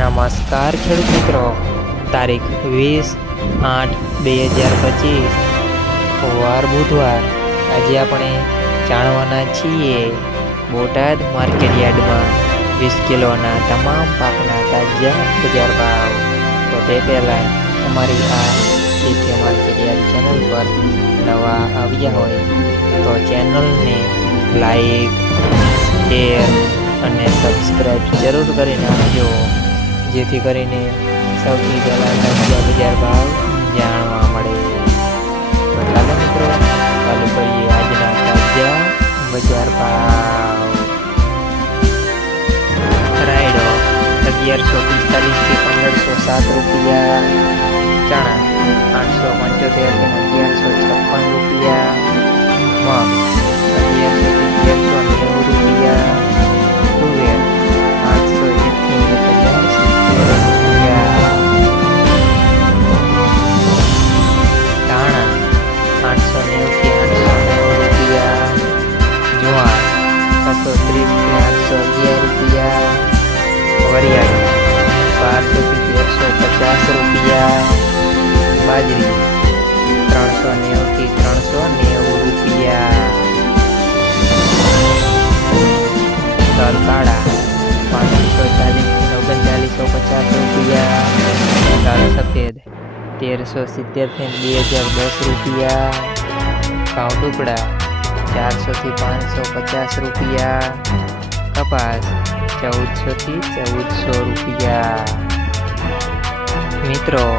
નમસ્કાર, ખેડૂત મિત્રો. તારીખ વીસ આઠ બે હજાર પચીસ, વાર બુધવાર. આજે આપણે જાણવાના છીએ બોટાદ માર્કેટ યાર્ડમાં વીસ કિલોના તમામ પાકના તાજા બજાર ભાવ. તો તે પહેલાં અમારી આ ખેતી માર્કેટયાર્ડ ચેનલ પર નવા આવ્યા હોય તો ચેનલને લાઈક, શેર અને સબસ્ક્રાઈબ જરૂર કરી નાખજો જેથી કરીને સૌથી પહેલાં તાજા બજાર ભાવ જાણવા મળે. ચાલો મિત્રો? ચાલુ કરીએ આજના તાજા બજાર ભાવ. રાયડો અગિયારસો પિસ્તાલીસથી પંદરસો સાત રૂપિયા. ચણા આઠસો પંચોતેરથી અગિયારસો છપ્પન રૂપિયા બાજરી. ત્રણસો નેવુંથી ત્રણસો નેવું રૂપિયા. તલ કાળા પાંત્રીસો ચાલીસથી ઓગણચાલીસો પચાસ રૂપિયા. તલ સફેદ તેરસો સિત્તેરથી બે હજાર દસ રૂપિયા. ઘઉં ચારસોથી પાંચસો પચાસ રૂપિયા. કપાસ ચૌદસોથી ચૌદસો રૂપિયા. મિત્રો